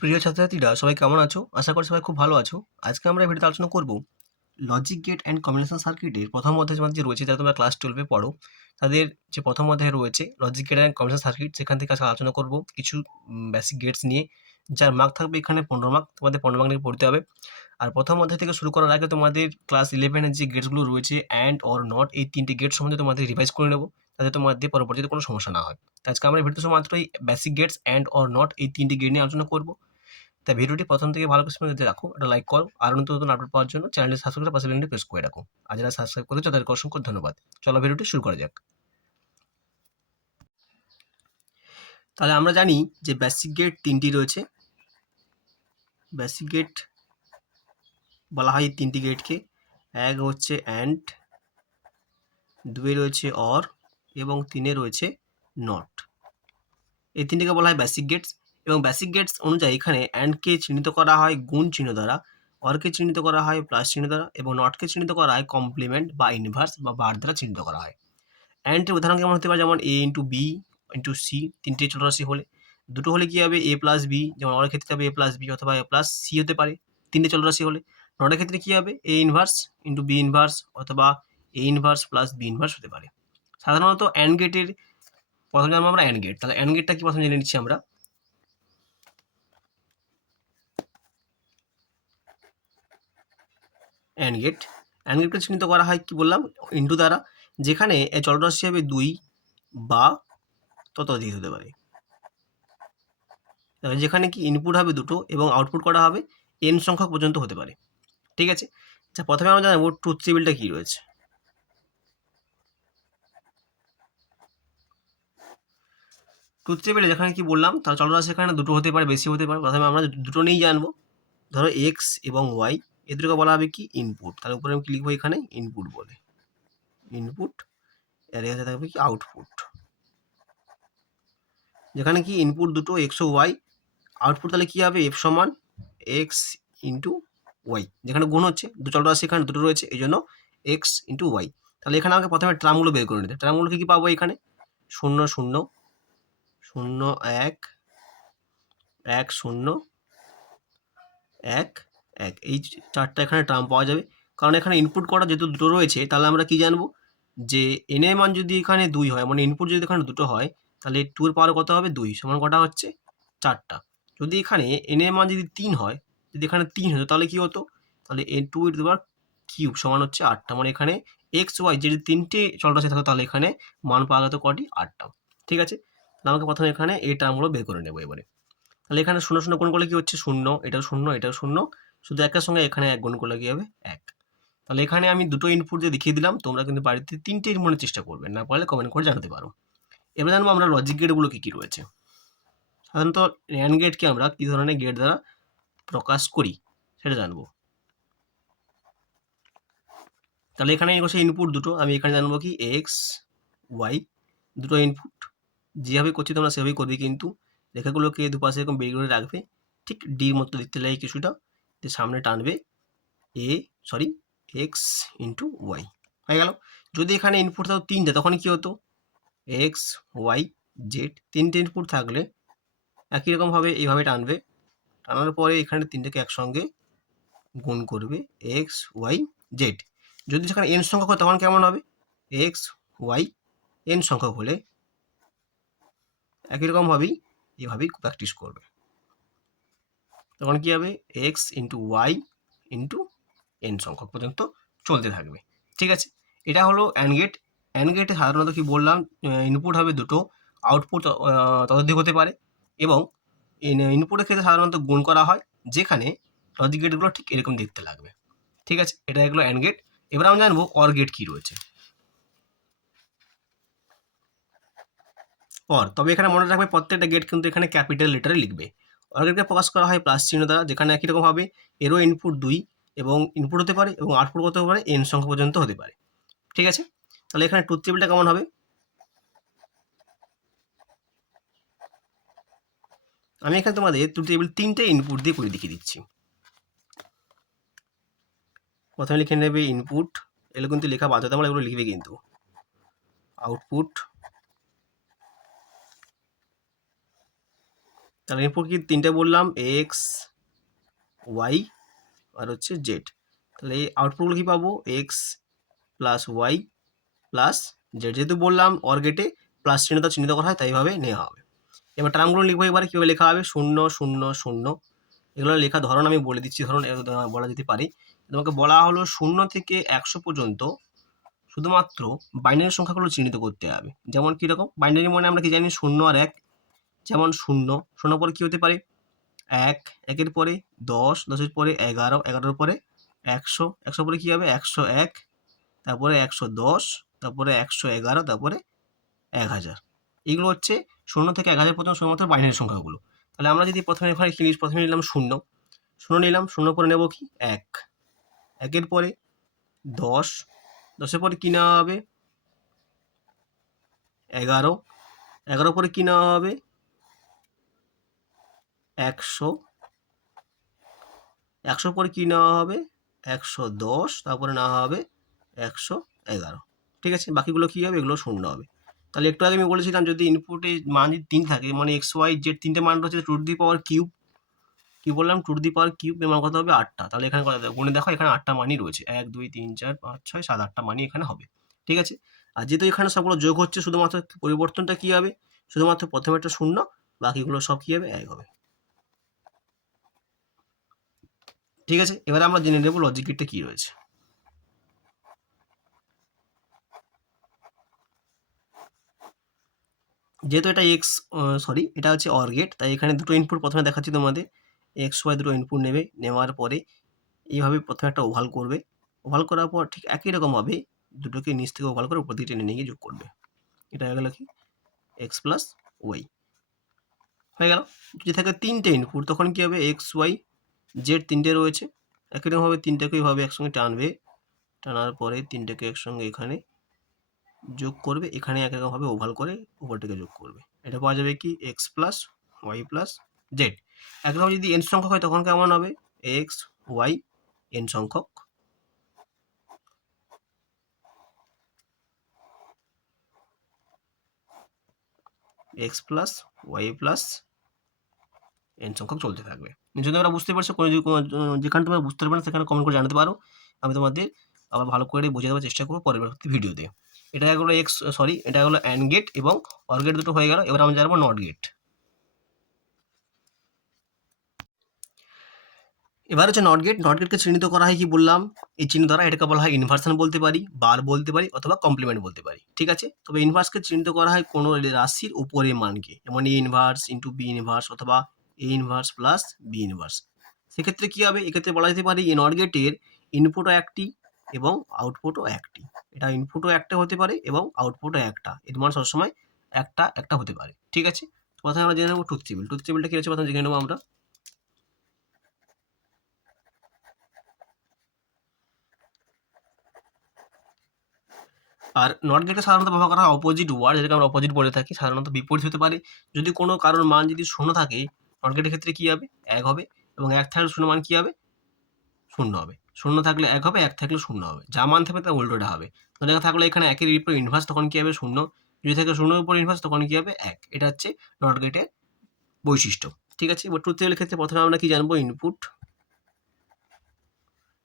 প্রিয় ছাত্রছাত্রীরা সবাই কেমন আছো? আশা করি সবাই খুব ভালো আছো। আজকে আমরা এই ভিডিওতে আলোচনা করব লজিক গেট অ্যান্ড কম্বিনেশন সার্কিটের প্রথম অধ্যায় তোমাদের যে রয়েছে যারা তোমরা ক্লাস 12 এ পড়ো, তাদের যে প্রথম অধ্যায় রয়েছে logic gate and combination circuit সেখান থেকে আজকে আলোচনা করব কিছু বেসিক গেটস নিয়ে। যার মার্ক থাকবে এখানে 15 মার্ক। তোমাদের 15 মার্ক নিয়ে পড়তে হবে। আর প্রথম অধ্যায় থেকে শুরু করার আগে তোমাদের ক্লাস 11 এর যে গেটসগুলো রয়েছে অ্যান্ড অর নট এই 3টে গেট সম্বন্ধে তোমাদের রিভাইজ করে নেব। যাতে তোমাদের পরবর্তীতে কোনো সমস্যা না হয়। তো আজকে আমরা এই ভিডিওতে শুধুমাত্র এই basic gates and or not এই 3টে গেট নিয়ে আলোচনা করব। তাই ভিডিওটি প্রথম থেকে ভালো করে শুনে রাখো, একটা লাইক করো, আর নতুন নতুন আপডেট পাওয়ার জন্য চ্যানেলটি সাবস্ক্রাইব করে পাশে বেলটি প্রেস করে রাখো। আর যারা সাবস্ক্রাইব করেছো তাদেরকে অসংখ্য ধন্যবাদ। চলো ভিডিওটি শুরু করা যাক। তাহলে আমরা জানি যে বেসিক গেট 3টি রয়েছে। বেসিক গেট বলা হয় 3টি গেটকে। এক হচ্ছে অ্যান্ড, 2 রয়েছে অর এবং 3 রয়েছে নট। এই 3টিকে বলা হয় বেসিক গেটস। এবং বেসিক গেটস অনুযায়ী এখানে অ্যান্ডকে চিহ্নিত করা হয় গুণ চিহ্ন দ্বারা, অরকে চিহ্নিত করা হয় প্লাস চিহ্ন দ্বারা এবং নটকে চিহ্নিত করা হয় কমপ্লিমেন্ট বা ইনভার্স বা বার দ্বারা চিহ্নিত করা হয়। অ্যান্ডের উদাহরণ কেমন হতে পারে, যেমন এ ইন্টু বি ইন্টু সি, 3টে চলরাশি হলে। দুটো হলে কী হবে, এ প্লাস বি, যেমন অরের ক্ষেত্রে হবে এ প্লাস বি অথবা এ প্লাস সি হতে পারে 3টে চলরাশি হলে। নটের ক্ষেত্রে কী হবে, A inverse into B inverse অথবা A inverse plus B inverse হতে পারে। সাধারণত অ্যান্ড গেটের প্রথম জানবো আমরা অ্যান্ড গেট। তাহলে অ্যান্ড গেটটা কি প্রথম জেনে নিচ্ছি আমরা। অ্যান্ড গেট, অ্যান্ড গেটকে চিহ্নিত করা হয় কি বললাম, ইন্টু দ্বারা, যেখানে চলরাশি হবে 2 বা ততোধিক হতে পারে। যেখানে কি ইনপুট হবে দুটো এবং আউটপুট করা হবে n সংখ্যক পর্যন্ত হতে পারে। ঠিক আছে। আচ্ছা, প্রথমে আমরা জানবো ট্রুথ টেবিলটা কি রয়েছে। ট্রুথ টেবিলে যেখানে কি বললাম, তার চলরাশি এখানে দুটো হতে পারে, বেশি হতে পারে। প্রথমে আমরা দুটো নিয়েই জানবো। ধরো এক্স এবং ওয়াই, এ দুটোকে বলা হবে কি ইনপুট। তার উপরে আমি কি লিখবো, এখানে ইনপুট বলে, ইনপুট। এর কাছে থাকবে কি আউটপুট। যেখানে কি ইনপুট দুটো এক্স ও ওয়াই, আউটপুট তাহলে কি হবে, এফ সমান এক্স ইন্টু ওয়াই। যেখানে গুণ হচ্ছে দু চলরাশি এখানে দুটো রয়েছে, এই জন্য এক্স ইন্টু ওয়াই। তাহলে এখানে আমাকে প্রথমে ট্রামগুলো বের করে নিতে। ট্রামগুলো কি কি পাবো, এখানে 0 0 0 1 1 0 1 1, এই চারটা এখানে ট্রাম পাওয়া যাবে। কারণ এখানে ইনপুট করা যেহেতু দুটো রয়েছে, তাহলে আমরা কি জানবো যে এন এর মান যদি এখানে 2 হয়, মানে ইনপুট যদি এখানে দুটো হয়, তাহলে 2 এর পাওয়ার কত হবে, 2 সমান কটা হচ্ছে, 4টা। যদি এখানে এন এর মান যদি 3 হয়, যদি এখানে 3 হতো তাহলে কি হতো, তাহলে এন 2 এর পাওয়ার কিউব সমান হচ্ছে 8টা। মানে এখানে এক্স ওয়াই যদি 3টে চলরাশি থাকতো, তাহলে এখানে মান পাওয়া যেত কটি, 8টা। ঠিক আছে। তাহলে আমাকে প্রথমে এখানে এই টার্মগুলো বের করে নেবো এবারে। তাহলে এখানে 0 0 গুণ করলে কি হচ্ছে 0, এটাও 0, এটাও 0, শুধু একের সঙ্গে এখানে 1 গুণ করলে কি হবে, 1। তাহলে এখানে আমি দুটো ইনপুট দিয়ে দেখিয়ে দিলাম। তোমরা কিন্তু বাড়িতে 3টে মনে চেষ্টা করবে, না পারলে কমেন্ট করে জানাতে পারো। এবার জানবো আমরা লজিক গেটগুলো কী কী রয়েছে। সাধারণত অ্যান্ড গেটকে আমরা কী ধরনের গেট দ্বারা প্রকাশ করি সেটা জানবো। তাহলে এখানে বসে ইনপুট দুটো, আমি এখানে জানবো কি এক্স ওয়াই, দুটো ইনপুট। যেভাবে করছি তোমরা সেভাবেই করবে, কিন্তু রেখাগুলোকে দুপাশে এরকম বের করে রাখবে, ঠিক ডির মতো দেখতে লাগে কিছুটা, যে সামনে টানবে এক্স ইন্টু ওয়াই, হয়ে গেল। যদি এখানে ইনপুট থাকতো 3টে, তখন কি হতো, এক্স ওয়াই জেড। 3টে ইনপুট থাকলে একই রকমভাবে এইভাবে টানবে, টানার পরে এখানে 3টেকে একসঙ্গে গুণ করবে, এক্স ওয়াই জেড। যদি সেখানে এন সংখ্যক হয় তখন কেমন হবে, এক্স ওয়াই এন সংখ্যক হলে একই রকমভাবেই এভাবেই প্র্যাকটিস করবে। তখন কী হবে, x into y into n সংখ্যক পর্যন্ত চলতে থাকবে। ঠিক আছে। এটা হলো অ্যান্ড গেট। অ্যান্ড গেটে সাধারণত কি বললাম, ইনপুট হবে দুটো, আউটপুট ততোধিক হতে পারে, এবং ইনপুটের ক্ষেত্রে সাধারণত গুণ করা হয়, যেখানে লজিক গেটগুলো ঠিক এরকম দেখতে লাগবে। ঠিক আছে, এটা এগুলো অ্যান্ড গেট। এবার আমরা জানবো অর গেট কী রয়েছে। অর, তবে এখানে মনে রাখবে প্রত্যেকটা গেট কিন্তু এখানে ক্যাপিটাল লেটারে লিখবে। অর গেটকে প্রকাশ করা হয় প্লাস চিহ্ন দ্বারা, যেখানে একই রকমভাবে এরও ইনপুট 2 এবং ইনপুট হতে পারে এবং আউটপুট কত হতে পারে, এন সংখ্যা পর্যন্ত হতে পারে। ঠিক আছে। তাহলে এখানে ট্রুথ টেবিলটা কেমন হবে, আমি এখানে তোমাদের ট্রুথ টেবিল 3টে ইনপুট দিয়ে করে দেখিয়ে দিচ্ছি। প্রথমে লিখে নেবে ইনপুট, এগুলো কিন্তু লেখা বাধ্যতামূলক, এগুলো লিখবে কিন্তু। আউটপুট, তাহলে ইনপুট কি তিনটে বললাম, এক্স, ওয়াই আর হচ্ছে জেড। তাহলে এই আউটপুটগুলো কী পাবো, x plus y plus z. যেহেতু বললাম অর গেটে প্লাস চিহ্নিত করা হয়, তাই এইভাবে নেওয়া হবে। এবার টার্মগুলো লিখবো, এবারে কীভাবে লেখা হবে, 0 0 0। এগুলো লেখা ধরন আমি বলে দিচ্ছি, ধরুন বলা যেতে পারে। তোমাকে বলা হলো 0 থেকে 100 পর্যন্ত শুধুমাত্র বাইনারি সংখ্যাগুলো চিহ্নিত করতে হবে। যেমন কীরকম বাইনারি, মানে আমরা কি জানি 0 আর 1। যেমন 0 0 পরে কী হতে পারে 1, 1-এর পরে 10, 10-এর পরে 11, 11-এর পরে 100, 100 পরে কী হবে 101, তারপরে 110, তারপরে 111, তারপরে 1000। এগুলো হচ্ছে 0 থেকে 1000 পর্যন্ত শুধুমাত্র বাইনারি সংখ্যাগুলো। তাহলে আমরা যদি প্রথমে এখানে কি লিখি, প্রথমে নিলাম 0, 0 নিলাম, 0 পরে নেব কি 1, 1-এর পরে 10, 10-এর পরে কী নেওয়া হবে 11, 11 পরে কী নেওয়া হবে 100, 100 পরে কী নেওয়া হবে 110, তারপরে নেওয়া হবে 111। ঠিক আছে, বাকিগুলো কী হবে, এগুলো 0 হবে। তাহলে একটু আগে আমি বলেছিলাম যদি ইনপুটে মান যদি 3 থাকে, মানে এক্স ওয়াই জেড তিনটে মান রয়েছে, টু দি পাওয়ার কিউব, কী বললাম টু দি পাওয়ার কিউব, এর মান কত হবে 8টা। তাহলে এখানে গুণে দেখো, এখানে 8টা মানই রয়েছে, 1 2 3 4 5 6 7 8টা মানই এখানে হবে। ঠিক আছে, আর যেহেতু এখানে সবগুলো যোগ হচ্ছে, শুধুমাত্র পরিবর্তনটা কী হবে, শুধুমাত্র প্রথমে একটা 0, বাকিগুলো সব কী হবে 1 হবে। ঠিক আছে, এবারে আমরা জেনে নেব লজিক গেটটা কী রয়েছে। যেহেতু এটা এটা হচ্ছে অর গেট, তাই এখানে দুটো ইনপুট প্রথমে দেখাচ্ছি তোমাদের। এক্স ওয়াই দুটো ইনপুট নেবে, নেওয়ার পরে এইভাবে প্রথমে একটা ওভাল করবে। ওভাল করার পর ঠিক একই রকমভাবে দুটোকে নিচ থেকে ওভাল করে উপর দিকে টেনে নিয়ে গিয়ে যোগ করবে। এটা হয়ে গেল কি এক্স প্লাস ওয়াই হয়ে গেল। যদি থাকে তিনটে ইনপুট, তখন কী হবে এক্স ওয়াই জেড তিনটে রয়েছে, একই রকমভাবে তিনটাকে এইভাবে একসঙ্গে টানবে, টানার পরে তিনটাকে একসঙ্গে এখানে যোগ করবে, এখানে একরকমভাবে ওভাল করে উপরটাকে যোগ করবে। এটা পাওয়া যাবে কি x plus y plus z. একরকম যদি এন সংখ্যক হয় তখন কেমন হবে এক্স ওয়াই এন সংখ্যক, x plus y plus n সংখ্যক চলতে থাকবে। যদি তোমরা বুঝতে পারছো, যেখানে তোমরা বুঝতে পারবে না সেখানে কমেন্ট করে জানাতে পারো, আমি তোমাদের আবার ভালো করে বুঝিয়ে দেওয়ার চেষ্টা করবো পরবর্তী ভিডিওতে। এটা হলো এটা হলো অ্যান্ড গেট এবং অর গেট দুটো হয়ে গেল। এবার আমরা জানবো নট গেট। এবার হচ্ছে নট গেট। নট গেটকে চিহ্নিত করা হয় কি বললাম, এই চিহ্ন দ্বারা এটাকে বলা হয় ইনভার্সন বলতে পারি, বার বলতে পারি, অথবা কমপ্লিমেন্ট বলতে পারি। ঠিক আছে, তবে ইনভার্সকে চিহ্নিত করা হয় কোনো রাশির উপরের মানকে, যেমন A inverse into B inverse, অথবা A inverse plus B inverse. সেক্ষেত্রে কী হবে, এক্ষেত্রে বলা যেতে পারে এই নট গেটের ইনপুটও একটি এবং আউটপুটও একটি। এটা ইনপুটও একটা হতে পারে এবং আউটপুটও একটা, এর মান সবসময় একটা একটা হতে পারে। ঠিক আছে, প্রথমে আমরা জেনে নেবো ট্রুথ টেবিল। ট্রুথ টেবিলটা কী হচ্ছে প্রথমে জেনে নেবো আমরা। আর নট গেটে সাধারণত ব্যবহার করা হয় অপোজিট ওয়ার্ড, যেটাকে আমরা অপোজিট বলে থাকি, সাধারণত বিপরীত হতে পারে। যদি কোনো কারোর মান যদি 0 থাকে, নট গেটের ক্ষেত্রে কী হবে 1 হবে, এবং 1 থাকলে 0 মান কী হবে 0 হবে। 0 থাকলে 1 হবে, 1 থাকলে 0 হবে। যা মান থাকবে তার উল্টোটা হবে। তো দেখা থাকলে এখানে 1 এর উপর ইনভার্স, তখন কী হবে 0। যদি থাকে 0 এর উপর ইনভার্স, তখন কী হবে 1। এটা হচ্ছে নট গেটের বৈশিষ্ট্য। ঠিক আছে, এবার ট্রুথ টেবিলের ক্ষেত্রে প্রথমে আমরা কি জানবো ইনপুট,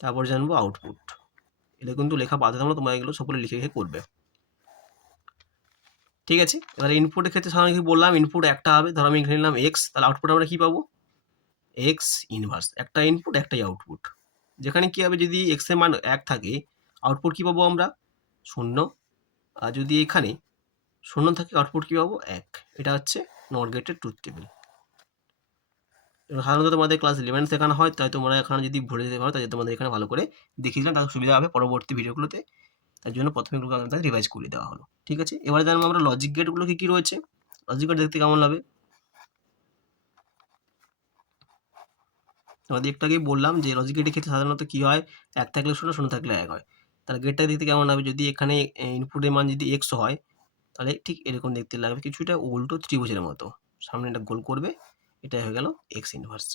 তারপর জানবো আউটপুট। এটা কিন্তু লেখা বাধ্যতামূলক, তোমরা এগুলো সকলে লিখে লিখে করবে। ঠিক আছে, এবার ইনপুটের ক্ষেত্রে সাধারণত কি বললাম, ইনপুট একটা হবে, ধরো আমি এখানে নিলাম এক্স, তাহলে আউটপুট আমরা কী পাবো এক্স ইনভার্স। একটা ইনপুট একটাই আউটপুট। যেখানে কী হবে যদি এক্স এর মান 1 থাকে, আউটপুট কী পাবো আমরা 0। আর যদি এখানে 0 থাকে, আউটপুট কী পাবো 1। এটা হচ্ছে নট গেটের ট্রুথ টেবিল। সাধারণত তোমাদের ক্লাস 11 শেখানো হয়, তাই তোমরা এখানে যদি ভুলে যেতে পারো, তাই তোমাদের এখানে ভালো করে দেখিয়ে দিলাম, তাহলে সুবিধা হবে পরবর্তী ভিডিওগুলোতে। তার জন্য প্রথমে এগুলো রিভাইজ করে দেওয়া হলো। ঠিক আছে, এবারে জানবো আমরা লজিক গেটগুলো কী কী রয়েছে। লজিক গেট দেখতে কেমন হবে, তোমাদের একটু আগেই বললাম যে লজিক গেটের ক্ষেত্রে সাধারণত কী হয় 1 থাকলে 0, 0 থাকলে 1 হয়। তাহলে গেটটা দেখতে কেমন হবে, যদি এখানে ইনপুটের মান যদি এক্স হয়, তাহলে ঠিক এরকম দেখতে লাগবে, কিছুটা উল্টো ত্রিভুজের মতো। সামনে এটা গোল করবে, এটা হয়ে গেল এক্স ইনভার্স।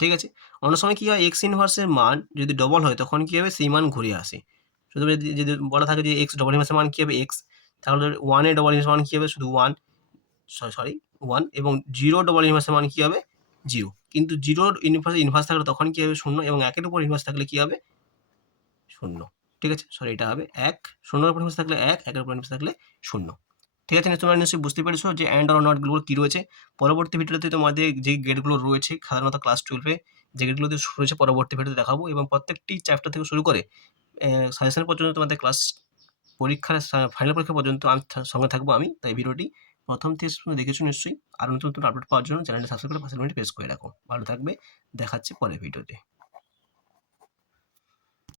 ঠিক আছে, অনেক সময় কী হয় এক্স ইনভার্সের মান যদি ডবল হয়, তখন কী হবে সেই মান ঘুরে আসে। শুধু যদি বলা থাকে যে এক্স ডবল ইনভার্সের মান কী হবে এক্স, তাহলে 1 এর ডবল ইনভার্সের মান কী হবে শুধু 1, সরি 1 এবং 0 ডবল ইনভার্সের মান কী হবে 0, কিন্তু 0 ইনভার্স থাকলে তখন কী হবে 0 এবং 1 এর উপর ইনভার্স থাকলে কী হবে 0, ঠিক আছে? সরি এটা হবে 1, 0 এর উপর ইনভার্স থাকলে 1, 1 এর উপর ইনভার্স থাকলে 0, ঠিক আছে? তোমরা নিশ্চয়ই বুঝতে পেরেছো যে অ্যান্ড আর নট গুলো কী রয়েছে। পরবর্তী ভিডিওতে তোমাদের যে গেটগুলো রয়েছে সাধারণত ক্লাস 12 এ যে গেটগুলোতে রয়েছে পরবর্তী ভিডিওতে দেখাবো এবং প্রত্যেকটি চ্যাপ্টার থেকে শুরু করে সাজেশন পর্যন্ত তোমাদের ক্লাস পরীক্ষার ফাইনাল পরীক্ষা পর্যন্ত আমি সঙ্গে থাকবো আমি। তাই ভিডিওটি প্রথম থেকে শেষ পর্যন্ত দেখেছো নিশ্চয়ই। আরও নতুন আপডেট পাওয়ার জন্য চ্যানেলটি সাবস্ক্রাইব করে পাশের বেলটি প্রেস করে রাখো। ভালো থাকবে, দেখা হচ্ছে পরের ভিডিওতে।